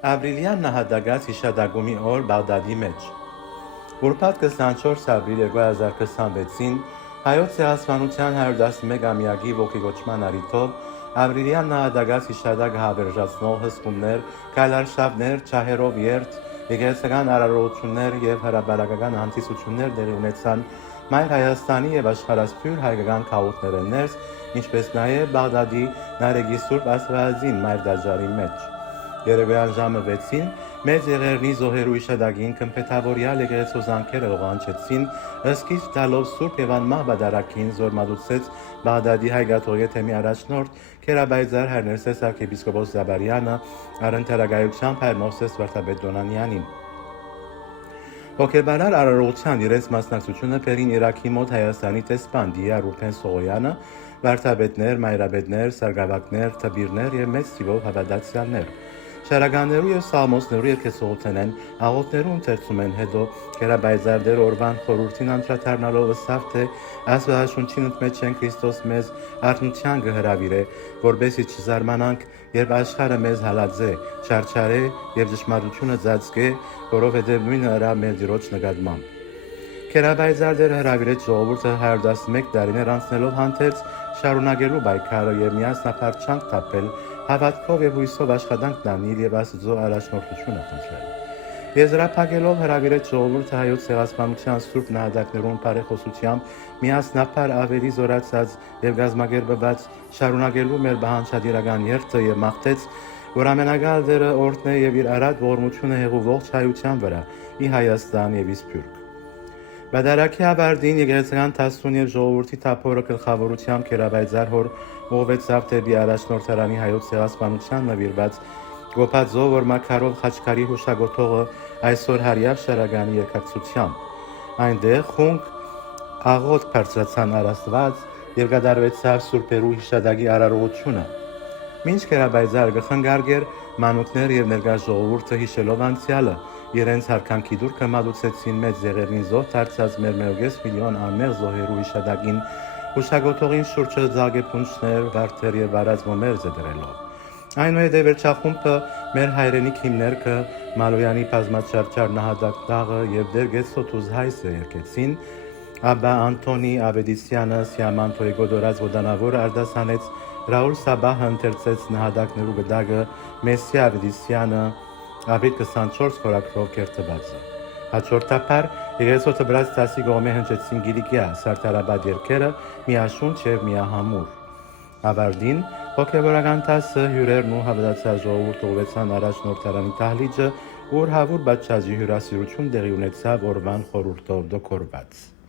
Ապրիլյան նահատակած հիշադակումի օր Բաղդադի մեջ։ Ուրբաթ 24 ապրիլ 2026-ին հայոց ցեղասպանության 111-ամյակի ողջագործման առիթով ապրիլյան նահատակած հիշադակը հավերժացնող հսկումներ, քայլարշավներ, ջահերով երթ, եկեղեցական արարողություններ և հրապարակական հանդիսություններ տեղի ունեցան Մայր Հայաստանի և աշխարհասփյուր հայկական քաղաքների ներս, ինչպես նաև Բաղդադի Նարեկի Սուրբ Աստվածածին Մայր տաճարի մեջ։ Երեկոյան ժամը 6-ին Մեծ Եղեռնի զոհերու հիշադակին կմփեթավորյալ եկեղեցու զանգերը ողանչեցին, ըսկիչ տալով Սուրբ և անմահ պատարագին, որ մատուցեց Բաղդադի հայ-կաթողիկ թեմի առաջնորդ Քերաբայձար հայր Ներսես arczepiskopos Զաբարյանը առընթերակայությամբ հայր Մովսես վարդապետ Դոնանյանին։ Հոգեբանար արարողության իրենց մասնակցությունը բերին Իրաքի մոտ Հայաստանի տեսփան Դիա Ռուփեն Սողոյանը, վարդապետներ, մայրապետներ, սարգսակներ, թբիրներ և մեծ թիվով հավատացյալներ։ Շարականներու և սալմոսներու երկեցողութենեն աղոթներու ընթերցում են հետո Քերաբայձարդեր օրվան խորհրդին անդրադառնալով ըսավ թե Աստվածաշունչին ընդմեջ են Քրիստոս մեզ արթնության կհրավիրե, որբեսի չզարմանանք, երբ աշխարհը մեզ հալածե, չարչարե և ճշմարտությունը ծածկե, որովհետև նույնը ыրա մեր Տիրոջ նկատմամբ։ Քերաբայձարդերը հրավիրեց ժողովուրդը 111 տարիներ անցնելով հանդերձ շարունակելու պայքարը և միասնաբար չանք թափել, հավատքով և հույսով աշխատանք տանել և Աստծո առաջնորդությունը խնդրել։ Եզրափակելով հրավիրեց ժողովուրդը հայոց ցեղասպանության սուրբ նահատակներուն բարեխոսությամբ միասնաբար ավելի զորացած և գազմագերբված շարունակելու մեր բանջարդիրական երթը և մաղթեց, որ ամենակալ Տերը օրհնե և իր արատ ողորմությունը հեղու ողջ հայության վրա՝ ի Հայաստան և ի Սփյուռք։ Պատարագի ավարտին եկեղեցական դասուն և ժողովրդի թափորը գլխավորությամբ Քերաբայձար հոր ուղղվեցավ դեպի առաջնորդարանի հայոց ցեղասպանության նվիրված գոփածո, որ մարգարով Խաչքարի հուշագոթողը այսօր հարյավ շարականի երկակցությամբ։ Այնտեղ խումբ աղոթք բարձրացան առ Աստված և կատարվեցավ սուրբերու հիշադակի արարողությունը։ Մինչ Քերաբայձարը կխնգարկեր, մանուկներ և ներկա ժողովուրդը հիշելով անցյալը, իրենց հարկանքի դուրքը մատուցեցին Մեծ Եղեռնի զոհ դարձած մեր 1.5 միլիոն անմեղ զոհերու հիշադակին, հուշագոթողին շուրջը ձագեփունջներ, վարդեր և վարած ոմերձ դրելով։ Այնուհետև վերջախումբը մեր հայրենիք հիմներքը, Մալոյանի բազմաճարճար նահատակ տաղը և Տեր Գեցոթուզ հայսը երգեցին, Աբբա Անտոնի Ավետիսյանը Սիամանթոյի գոդորած ոտանավորը արտասանեց, Ռաուլ Սաբահը ընթերցեց նահատակներու գդակը, Մեսսի Ավետիսյանը Ապրիլ 24 խորագրով կերտվածը։ Հաջորդաբար եկեղեցու դպրած դասի կողմէ հնչեցին Գիլիկիա Սարդարաբադ երգերը, միաշունչ և միահամուռ։ Ավարտին հոգևորական դասը հյուրերն ու հավատացյալ ժողովուրդը ուղղվեցան առաջնորդարանի դահլիճը, ուր հավուր պատշաճի հյուրասիրություն տեղի ունեցավ օրվան խորհուրդով դոկորված։